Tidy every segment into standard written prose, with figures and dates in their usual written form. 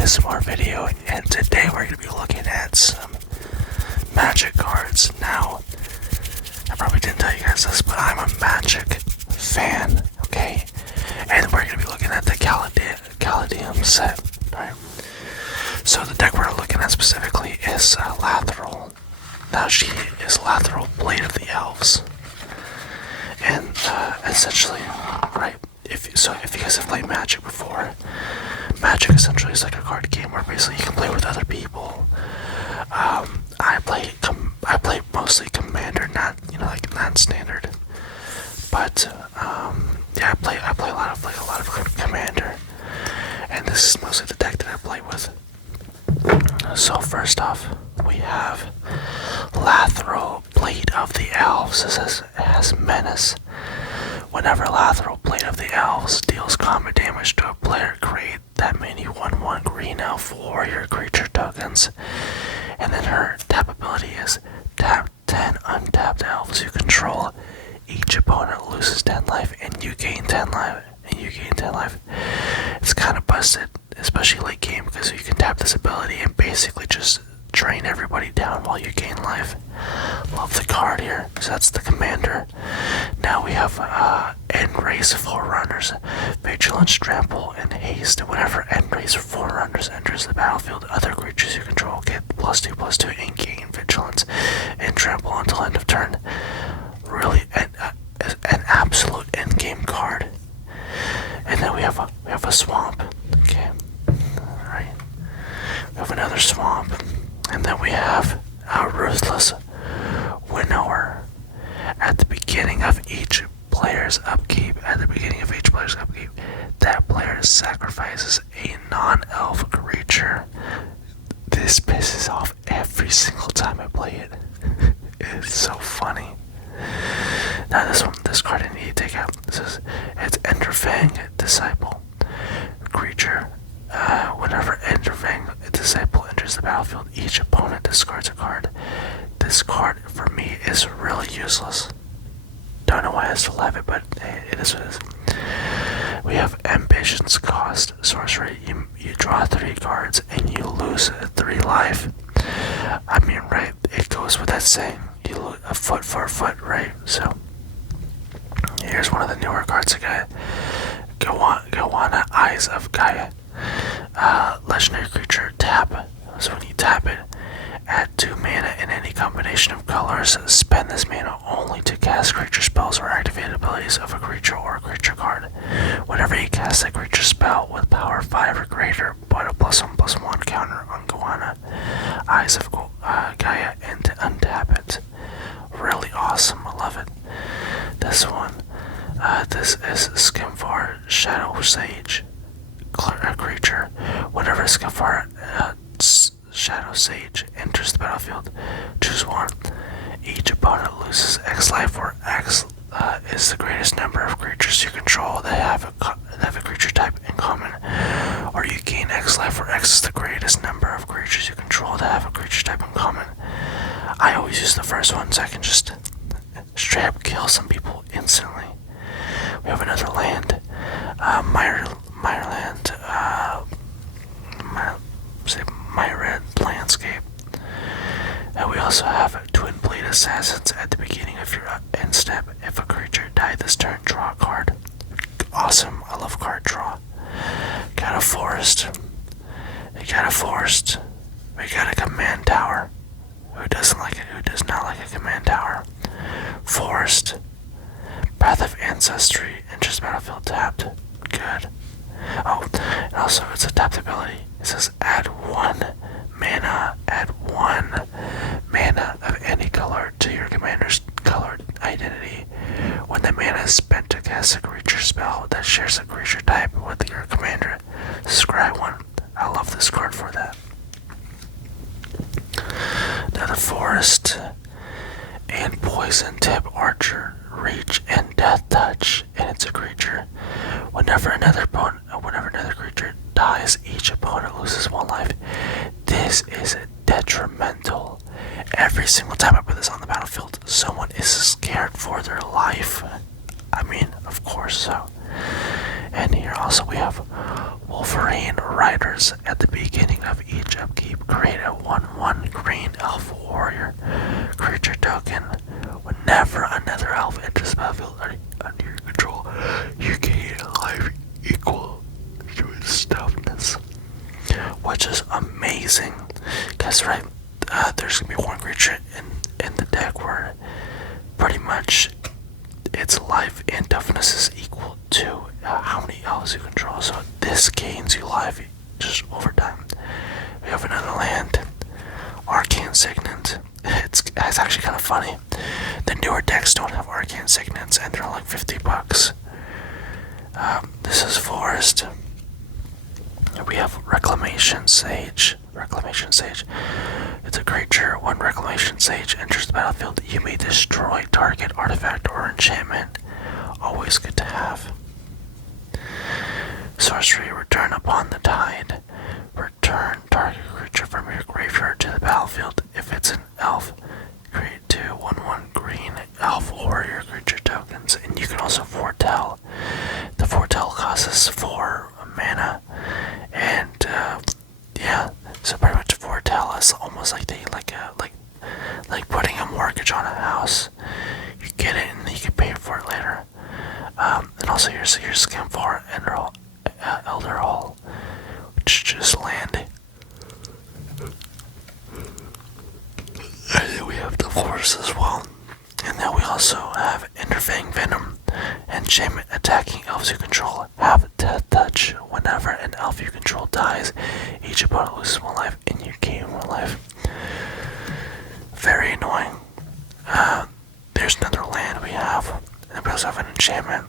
ASMR video, and today we're going to be looking at some magic cards. Now, I probably didn't tell you guys this, but I'm a magic fan, okay? And we're going to be looking at the Caladium set, right? So the deck we're looking at specifically is Lathril. Now she is Lathril, Blade of the Elves. And essentially, right, if you guys have played Magic before, Magic essentially is like a card game where basically you can play with other people. I play mostly Commander, not not standard. But yeah, I play a lot of Commander, and this is mostly the deck that I play with. So first off, we have Lathril, Blade of the Elves. It has Menace. Whenever Lathril, Blade of the Elves, deals combat damage to a player, create that many 1/1 green elf warrior creature tokens. And then her tap ability is tap 10 untapped elves you control. Each opponent loses 10 life and you gain 10 life. It's kind of busted, especially late game, because you can tap this ability and basically just drain everybody down while you gain life. Love the card here. So that's the Commander. Now we have End-Race Forerunners, Vigilance, Trample, and Haste. Whenever End-Race Forerunners enters the battlefield, other creatures you control get +2/+2 and gain Vigilance and Trample until end of turn. Really an absolute endgame card. And then we have a Swamp. Okay, all right. We have another Swamp. And then we have a Ruthless Winnower. At the beginning of each player's upkeep, that player sacrifices a non-elf creature. This pisses off every single time I play it. It's so funny. Now this card I need to take out. It's Enderfang Disciple. Creature. Whenever Enderfang Disciple enters the battlefield, each opponent discards a card. This card, for me, is really useless. Don't know why I still have it, but hey, it is what it is. We have Ambition's Cost. Sorcery. You draw 3 cards and you lose 3 life. I mean, right, it goes with that saying, you lose a foot for a foot, right? So, here's one of the newer cards I got. Goanna, Eyes of Gaia. Legendary creature, tap. So when you tap it, add 2 mana in any combination of colors. Spend this mana only to cast creature spells or activate abilities of a creature or a creature card. Whenever you cast a creature spell with power 5 or greater, put a +1/+1 counter on Goanna, Eyes of Gaia, and untap it. Really awesome, I love it. This one, this is Skimvar, Shadow Sage. A creature. Whenever Skimvar Shadow Sage enters the battlefield, choose 1. Each opponent loses X life, where X is the greatest number of creatures you control that have a creature type in common, or you gain X life, where X is the greatest number of creatures you control that have a creature type in common. I always use the first one so I can just straight up kill some people instantly. We have another land, Myred Landscape. And we also have Twin Blade Assassins. At the beginning of your end step, if a creature died this turn, draw a card. Awesome, I love card draw. Got a forest. We got a command tower. Who does not like a command tower? Forest. Path of Ancestry. Enters battlefield tapped. Good. Oh, and also it's a tapped ability. It says add 1 mana of any color to your commander's colored identity. When the mana is spent to cast a creature spell that shares a creature type with your commander, scry 1. I love this card for that. Another Forest and Poison Tip Archer, Reach and Death Touch, and it's a creature. Whenever another creature dies, each opponent loses 1 life. This is detrimental. Every single time I put this on the battlefield, someone is scared for their life. I mean, of course so. And here also we have Wolverine riders. At the beginning of each upkeep, create a 1/1 green elf warrior creature token. Whenever another elf enters the battlefield under your control, you gain a life equal to its toughness, which is amazing. Because there's gonna be one creature in the deck where pretty much its life and toughness is equal to how many elves you control. So this gains you life just over time. We have another land, Arcane Signet. It's actually kind of funny. The newer decks don't have Arcane Signets, and they're like $50. This is Forest. We have Reclamation Sage. It's a creature. When Reclamation Sage enters the battlefield, you may destroy target artifact or enchantment. Always good to have. Sorcery, return upon the tide. Return target creature from your graveyard to the battlefield. If it's an elf, create 2 1/1 green elf warrior creature tokens. And you can also foretell. The foretell costs 4 mana. And yeah, so pretty much foretell is almost like like putting a mortgage on a house. You get it and then you can pay for it later. And also here's skin for Elder Hall, which just land. And then we have the Force as well. And then we also have Interfang Venom. Enchantment, attacking elves you control have Death Touch. Whenever an elf you control dies, each opponent loses 1 life and you gain 1 life. Very annoying. There's another land we have. And we also have an enchantment.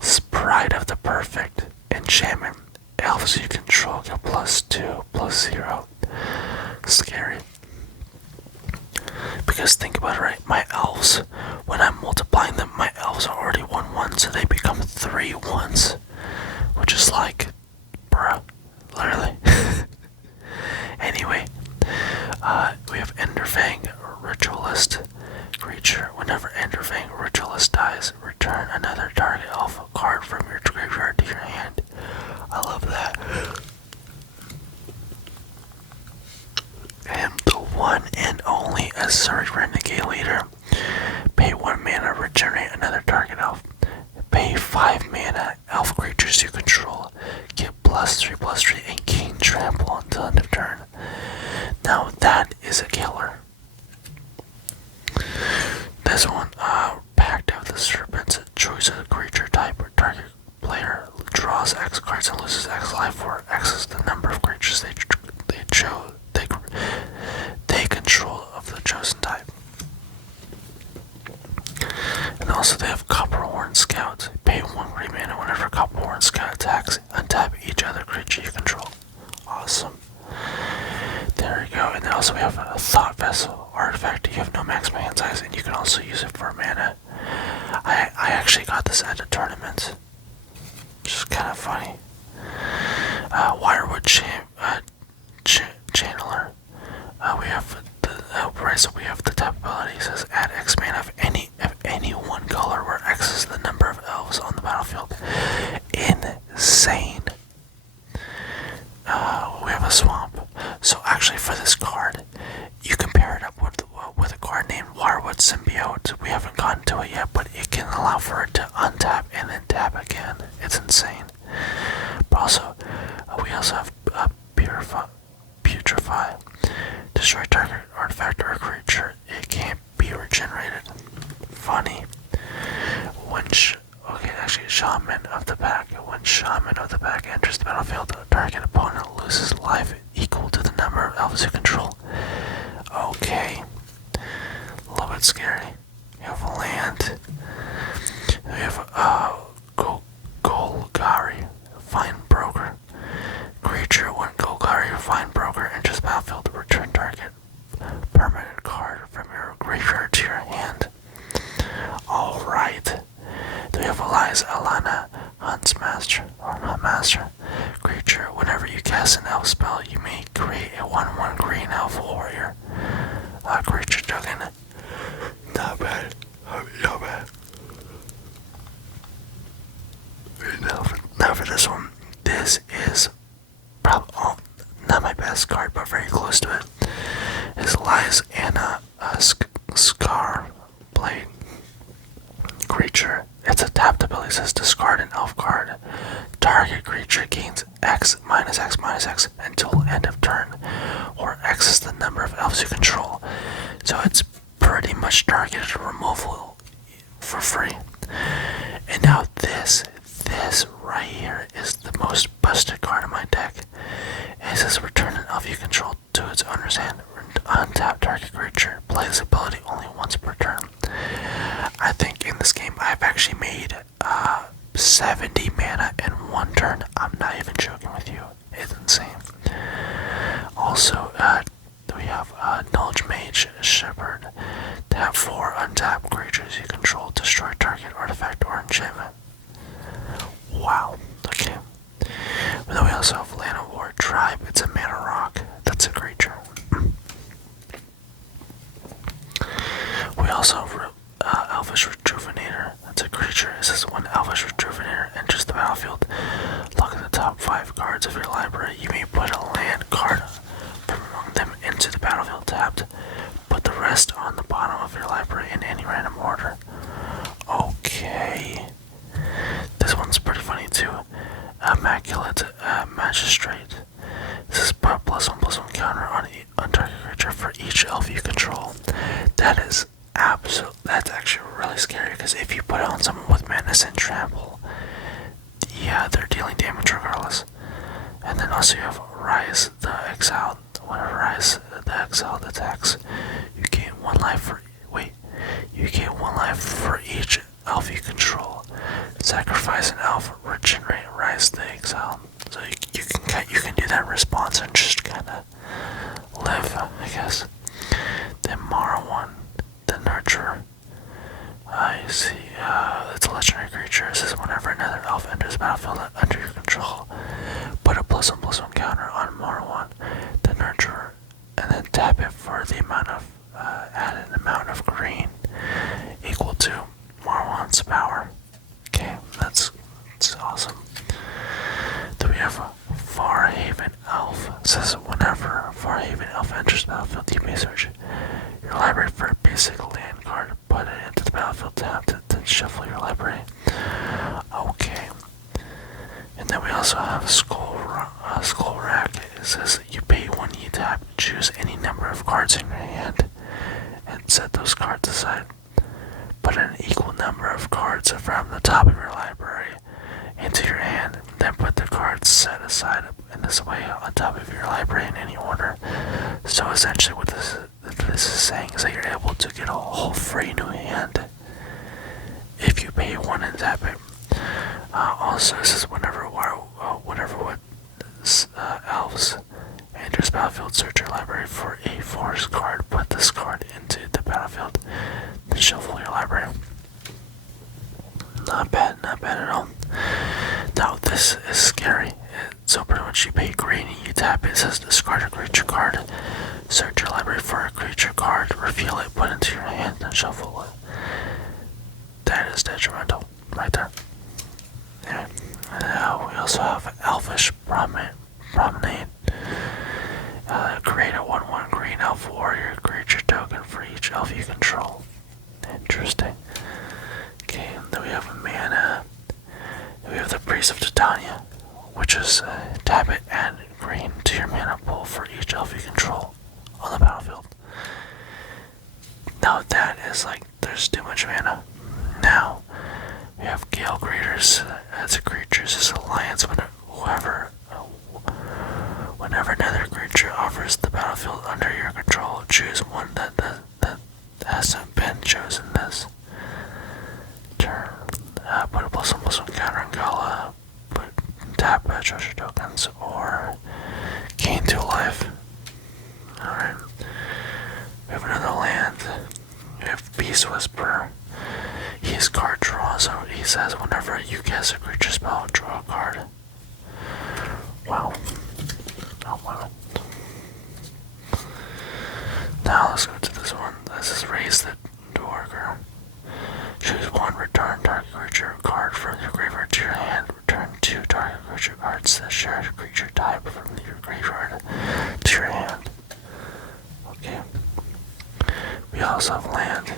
Sprite of the Perfect. Enchantment. Elves you control get +2/+0. Scary. Because think about it, right? My elves, when I'm multiplying them, my elves are already 1/1, so they become 3 1s. Which is like, bruh, literally. Anyway, we have Enderfang Ritualist creature. Whenever Enderfang Ritualist dies, return another target elf card from your graveyard to your hand. I love that. And the one and only Assert Renegade Leader. Pay 1 mana, regenerate another target elf. Pay 5 mana, elf creatures you control get +3/+3 and gain trample until end of turn. Now that is a killer. This one, Pact of the Serpents. Choose a creature type or target player draws X cards and loses X life, where X is the number of creatures they control of the chosen type. And also they have Copperhorn Scout. Pay 1 green mana whenever Copperhorn Scout attacks. Untap each other creature you control. Awesome. There we go. And then also we have a Thought Vessel artifact. You have no maximum hand size and you can also use it for mana. I actually got this at a tournament. Which is kind of funny. Wirewood Channeler. We have we have the type ability. It says add X mana of any one color, where X is the number of elves on the battlefield. Insane. We have a Swamp. So actually, for this card, you can pair it up with a card named Wirewood Symbiote. We haven't gotten to it yet, but it can allow for it to untap and then tap again. It's insane. But also, we also have Putrefy. Destroy target artifact or creature. It can't be regenerated. Funny. Shaman of the Pack. When Shaman of the Pack enters the battlefield, the target opponent loses life equal to the number of elves you control. Okay. A little bit scary. We have a land. We have Golgari, Fine Broker. Creature, when Golgari, Fine Broker enters the battlefield, return target permanent card from your graveyard to your hand. Alright. Then we have Alana, Huntmaster. Creature, whenever you cast an elf spell, you may create a 1/1 green elf warrior. Creature token. Not bad. Not bad. Now for this one. This is close to it. His lies Anna Scar Blade creature. It's a tapped ability. It says discard an elf card. Target creature gains X minus X minus X until end of turn, or X is the number of elves you control. So it's pretty much targeted removal for free. And now this right here is the most busted card in my deck. It says return an elf you control to its owner's hand. Untap target creature. Play this ability only once per turn. I think in this game I've actually made 70 mana in one turn. I'm not even joking with you. It's insane. Also, we have Knowledge Mage Shepherd. Tap 4 untap creatures you control. Destroy target artifact or enchantment. Wow. Okay. But then we also have Land of War Tribe. It's a mana rock. That's a creature. We also have Elvish Rejuvenator. That's a creature. It says when Elvish Rejuvenator enters the battlefield, look at the top 5 cards of your library. You may put a land card from among them into the battlefield tapped. Put the rest on the bottom of your library in any random order. Okay. This one's pretty funny too. Immaculate Magistrate. This is put +1/+1 counter on target creature for each elf you control. That is that's actually really scary, because if you put it on someone with Madness and Trample, yeah, they're dealing damage regardless. And then also you have Rise the Exiled. Whenever Rise the Exiled attacks, you gain 1 life for each elf you control. Sacrifice an elf, regenerate Rise the Exiled. So you can do that in response and just kinda live, I guess. Then Marwan, the Nurturer. You see, it's a legendary creature. It says whenever another elf enters the battlefield under your control, put a +1/+1 counter on Marwan, the Nurturer, and then tap it for the amount of added amount of green equal to Marwan's power. Okay, that's awesome. Then we have a Farhaven Elf. It says whenever Farhaven Elf enters the battlefield, you may search your library for a basic land card, put it into the battlefield tapped, then shuffle your library. Okay. And then we also have Skull Rack. It says you pay 1 you tap, choose any number of cards in your hand, and set those cards aside. Put an equal number of cards from the top of your library into your hand, then put the cards set aside in this way on top of your library in any order. So essentially what this is saying is that you're able to get a whole free new hand if you pay 1 and tap it. Also, this is whenever elves enters battlefield, search your library for a forest card, put this card into the battlefield, then shuffle your library. Not bad at all. Now this is scary. So pretty much you pay green and you tap it. It says discard a creature card. Search your library for a creature card, reveal it, put it into your hand, and shuffle it. That is detrimental, right there. Yeah. Now we also have Elvish Promenade. Create a 1/1 green elf warrior creature token for each elf you control. Interesting. Okay, then we have mana. Then we have the Priest of Titania, which is tap it and green to your mana pool for each elf you control on the battlefield. Now that is like, there's too much mana. Now we have Gale Graders as a creature's alliance. Whenever another creature offers the battlefield under your control, choose one that hasn't been chosen this turn. Put a +1/+1 counter on Gala. Tap treasure tokens or gain 2 life. Alright. We have another land. We have Beast Whisperer. He's card draw, so he says whenever you cast a creature spell, draw a card. Wow. Oh wow. Now let's go to this one. This is Raise the Dwarger. Choose 1, return target creature card from your graveyard to your hand. Return 2 target creature cards that share a creature type from your graveyard to your hand. Okay. We also have land.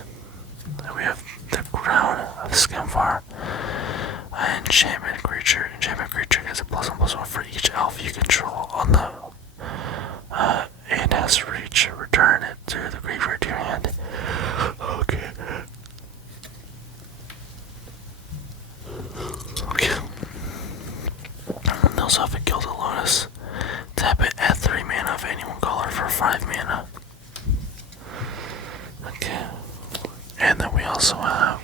And we have the crown of Skimfar. Enchantment creature. Enchantment creature gets a +1/+1 for each elf you control on the and has reach. Return it to the graveyard to your hand. Okay. Okay. And also have a Gilded Lotus. Tap it at 3 mana of any one color for 5 mana. Okay. And then we also have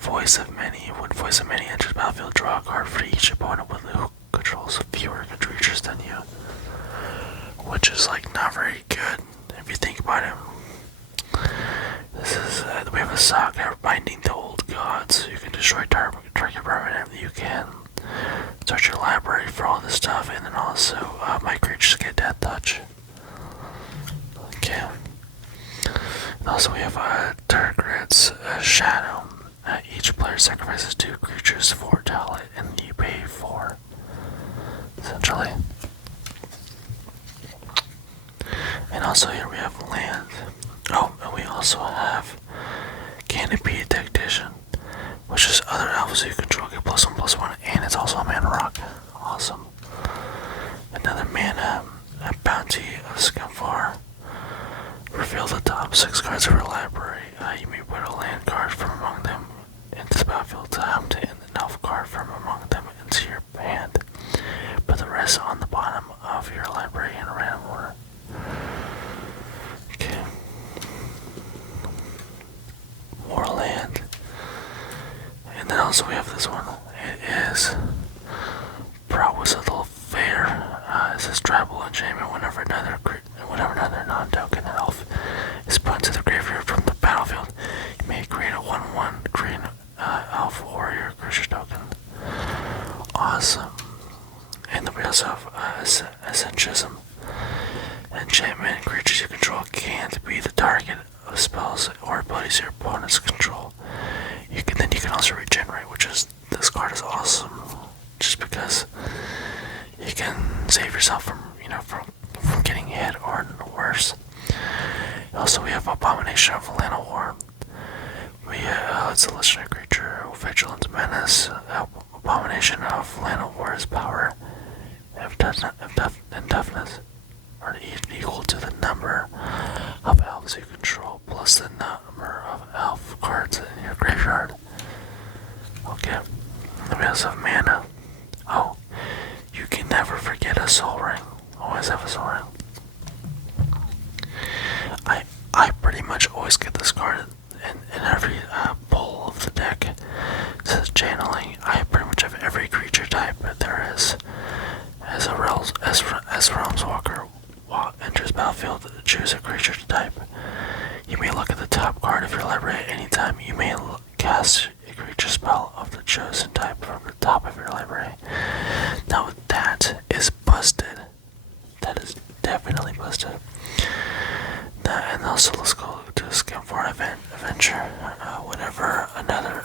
Voice of Many. When Voice of Many enters battlefield, draw a card for each opponent who controls fewer creatures than you. Which is like not very good if you think about it. This is we have a saga binding the old gods. You can destroy target permanent. You can search your library for all this stuff, and then also my creatures get death touch. Okay. And also we have Turgrid's Shadow. Each player sacrifices 2 creatures for talent, and you pay 4. Essentially. And also here we have land. Oh, and we also have Canopy Tactician, which is other elves you control get +1/+1, and it's also a mana rock. Awesome. Another mana, a Bounty of Skimfar. Reveal the top 6 cards of your library. You may put a land card from among them into the battlefield tapped, and an elf card from among them into your hand. Put the rest on the bottom of your library in random order. Okay. More land. And then also we have this one. It is Prowess of the Fair. It says tribal enchantment whenever another non-token elf is put into the graveyard from the battlefield. You may create a 1/1 green elf warrior creature token. Awesome. And then we also have Ascension. Enchantment creatures you control can't be the target of spells or abilities your opponents control. You can also regenerate, which is this card is awesome, just because you can save yourself from getting hit or worse. Also, we have Abomination of Llanowar. It's a legendary creature, Vigilant Menace. Abomination of Llanowar power and toughness are equal to the number of elves you control plus the number of elf cards in your graveyard. Okay, then we also have mana. Oh, you can never forget a Soul Ring. Always have a Soul Ring. I pretty much always get this card in every pull of the deck. It says channeling. I pretty much have every creature type that there is. As Realmswalker enters battlefield, choose a creature type. You may look at the top card of your library at any time. You may cast a creature spell of the chosen type from the top of your library. Now that is busted. That is definitely busted. And also let's go to Skimfar Adventure. Whenever another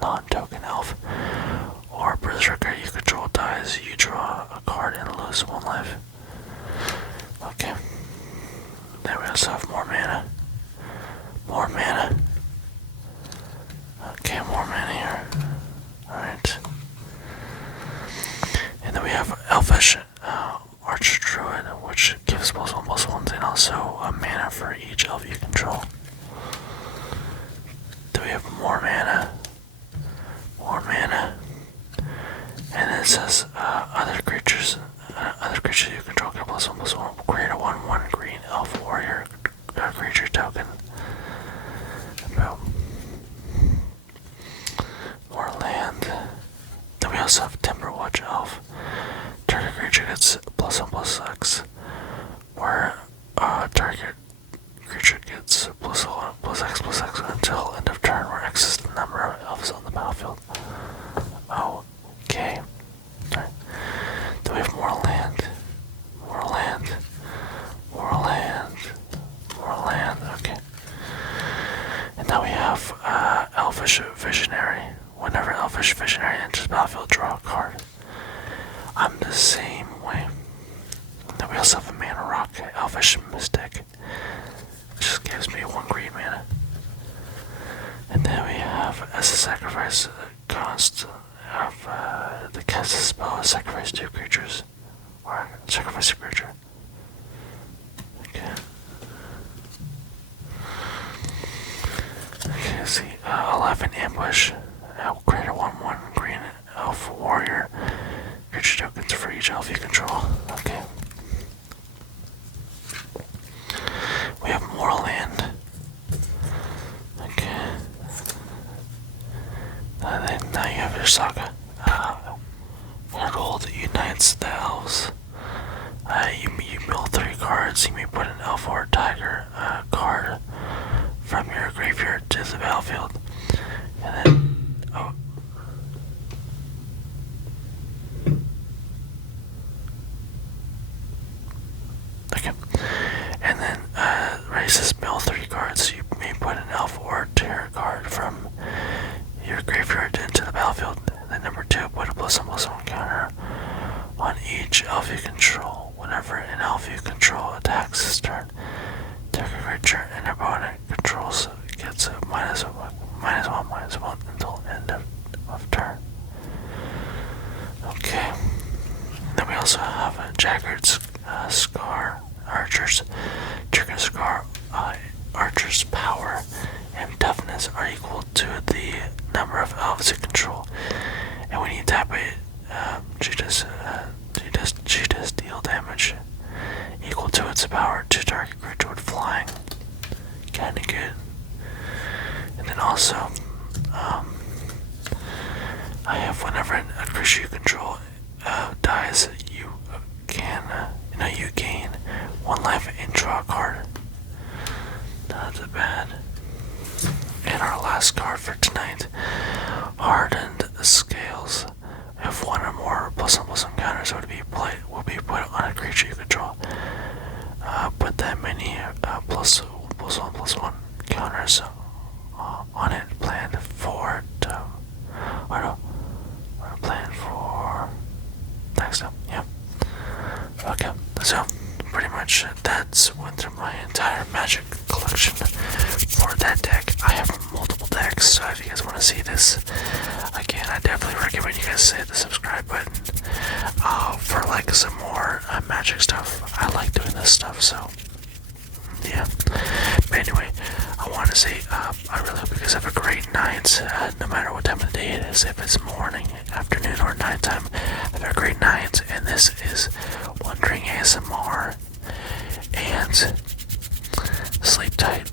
non-token elf or berserker you control dies, you draw a card and lose 1 life. Okay. Then we also have more mana. More mana. Okay, more mana here. Alright. And then we have Elfish Archdruid, which gives +1/+1 and also a mana for each elf you control. Then we have more mana. More mana. And then it says other creatures you control get +1/+1. Create a 1/1 green elf warrior creature token. Boom. More land. Then we also have Timberwatch Elf. Target creature gets +1/+X, where target creature gets +1/+X until end of turn, where X is the number of elves on the battlefield. Okay. Right. Then we have more land. More land. More land. More land. Okay. And now we have Elfish Visionary. Whenever Elfish Visionary enters battlefield, draw a card. I'm the same way. Then we also have a mana rock, Elfish Mystic. minus cost of the cast spell, sacrifice 2 creatures. Or sacrifice a creature. Okay. Okay, let's see. 11 ambush. Create a 1/1 green elf warrior. Creature tokens for each elf you control. Okay. We have Moral Land. Okay. Then now you have your saga. Gold unites the elves. You build 3 cards. You may put an elf or tiger card from your graveyard to the battlefield. And then, okay. And then, races build 3 cards. You may put an elf or tiger card from your graveyard into the battlefield. Then number 2, put a +1/+1 counter on each elf you control. Whenever an elf you control attacks this turn, target creature and opponent controls gets a -1/-1 until end of turn. Okay. Then we also have a Jaggered's Scar. Archer's Trigger Scar. Archer's power and toughness are equal to the number of elves you control. And when you tap it, she does deal damage equal to its power to target creature with flying. Kinda good. And then also, I have whenever a creature you control dies, you gain 1 life and draw a card. Not that bad. And our last card for tonight, Hardened Scales. If 1 or more +1/+1 counters will be put on a creature you control, put that many +1/+1 counters on it. Planned for next time. Yeah. Okay. So pretty much that's went through my entire Magic collection for that deck. I have multiple decks, so if you guys want to see this again, I definitely recommend you guys hit the subscribe button for like some more Magic stuff. I like doing this stuff, so yeah. But anyway, I want to say I really hope you guys have a great night, no matter what time of the day it is. If it's morning, afternoon, or nighttime, have a great night. And this is Wondering ASMR. And sleep tight.